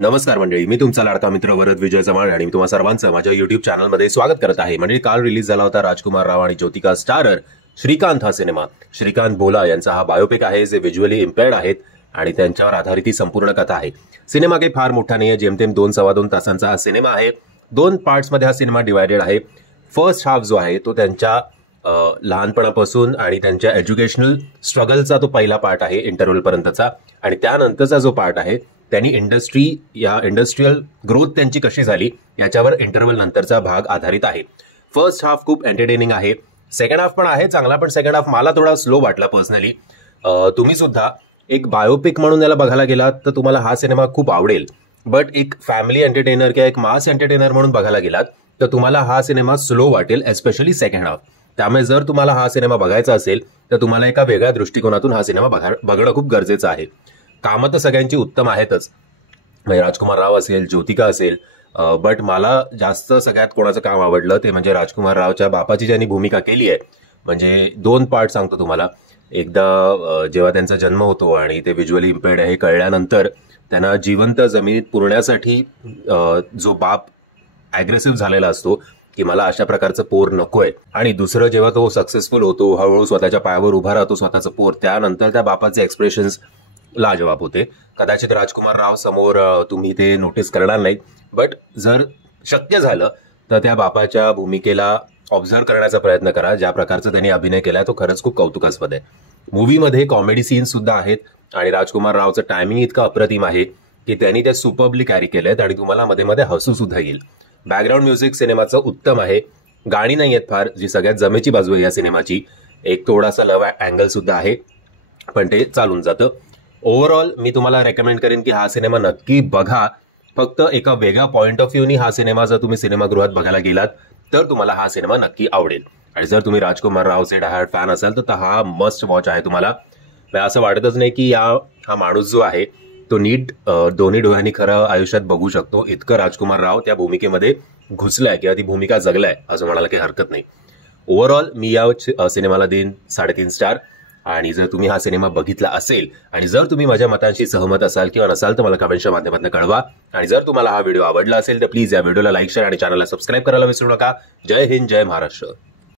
नमस्कार मंडळी, मी तुमचा लाडका मित्र वरद विजय चव्हाण आणि मी तुम्हा सर्वांचं माझ्या युट्यूब चॅनलमध्ये स्वागत करत आहे. मंडळी, काल रिलीज झाला होता राजकुमार राव आणि ज्योतिका स्टारर श्रीकांत हा सिनेमा. श्रीकांत बोला यांचा हा बायोपिक आहे, जे व्हिज्युअली इम्पेअर्ड आहेत आणि त्यांच्यावर आधारित ही संपूर्ण कथा आहे. सिनेमा काही फार मोठा नाहीये, जेमतेम 2-2.25 तासांचा हा सिनेमा आहे. 2 पार्ट्समध्ये हा सिनेमा डिवायडेड आहे. फर्स्ट हाफ जो आहे तो त्यांच्या लहानपणापासून आणि त्यांच्या एज्युकेशनल स्ट्रगलचा तो पहिला पार्ट आहे इंटरव्हल पर्यंतचा, आणि त्यानंतरचा जो पार्ट आहे त्यांनी इंडस्ट्रियल ग्रोथ त्यांची कशी झाली याच्यावर इंटरव्हल नंतरचा भाग आधारित आहे. फर्स्ट हाफ खूप एंटरटेनिंग आहे. सेकंड हाफ पण आहे चांगला, पण सेकंड हाफ मला थोडा स्लो वाटला पर्सनली. तुम्ही सुद्धा एक बायोपिक म्हणून याला बघायला गेलात तर तुम्हाला हा सिनेमा खूप आवडेल, बट एक फॅमिली एंटरटेनर किंवा एक मास एंटरटेनर म्हणून बघायला गेलात तर तुम्हाला हा सिनेमा स्लो वाटेल, एस्पेशली सेकंड हाफ. त्यामुळे जर तुम्हाला हा सिनेमा बघायचा असेल तर तुम्हाला एका वेगळ्या दृष्टिकोनातून हा सिनेमा बघणं खूप गरजेचं आहे. कामं तर सगळ्यांची उत्तम आहेतच, म्हणजे राजकुमार राव असेल, ज्योतिका असेल, बट मला जास्त सगळ्यात कोणाचं काम आवडलं ते म्हणजे राजकुमार रावच्या बापाची ज्यांनी भूमिका केली आहे. म्हणजे 2 पार्ट सांगतो तुम्हाला. एकदा जेव्हा त्यांचा जन्म होतो आणि ते व्हिज्युअली इम्पेअर्ड आहे हे कळल्यानंतर त्यांना जिवंत जमिनीत पुरण्यासाठी जो बाप अग्रेसिव्ह झालेला असतो की मला अशा प्रकारचं पोर नकोय, आणि दुसरं जेव्हा तो सक्सेसफुल होतो, हळूहळू स्वतःच्या पायावर उभा राहतो स्वतःचं पोर, त्यानंतर त्या बापाचे एक्सप्रेशन्स लाजवाब होते. कदाचित राजकुमार राव समोर तुम्ही ते नोटीस करणार नाही, बट जर शक्य झालं तर त्या बापाच्या भूमिकेला ऑब्झर्व करण्याचा प्रयत्न करा. ज्या प्रकारचा त्यांनी अभिनय केलाय तो खरंच खूप कौतुकास्पद आहे. मूवीमध्ये कॉमेडी सीन्स सुद्धा आहेत आणि राजकुमार रावचं टायमिंग इतकं अप्रतिम आहे की त्यांनी त्या सुपरबली कॅरी केलेत आणि तुम्हाला मध्ये मध्ये हसू सुद्धा येईल. बॅकग्राऊंड म्युझिक सिनेमाचं उत्तम आहे. गाणी नाही आहेत फार, जी सगळ्यात जमेची बाजू आहे या सिनेमाची. एक थोडासा लव अँगल सुद्धा आहे, पण ते चालून जातं. ओव्हरऑल मी तुम्हाला रेकमेंड करेन की हा सिनेमा नक्की बघा. फक्त एका वेगळ्या पॉइंट ऑफ व्ह्यूनी हा सिनेमा जर तुम्ही सिनेमागृहात बघायला गेलात तर तुम्हाला हा सिनेमा नक्की आवडेल. आणि जर तुम्ही राजकुमार रावचे डायहार्ड फॅन असाल तर हा मस्ट वॉच आहे तुम्हाला. असं वाटतच नाही की हा माणूस जो आहे तो नीट दोन्ही डोळ्यांनी खरं आयुष्यात बघू शकतो, इतकं राजकुमार राव त्या भूमिकेमध्ये घुसलाय किंवा ती भूमिका जगलाय असं म्हणायला काही हरकत नाही. ओव्हरऑल मी या सिनेमाला देईन 3.5 स्टार. आणि जर तुम्ही हा सिनेमा बघितला असेल आणि जर तुम्ही माझ्या मतांशी सहमत असाल किंवा नसाल तर मला कमेंटच्या माध्यमातून कळवा. आणि जर तुम्हाला हा व्हिडिओ आवडला असेल तर प्लीज या व्हिडिओला लाईक, शेअर आणि चॅनलला सबस्क्राईब करायला विसरू नका. जय हिंद, जय महाराष्ट्र.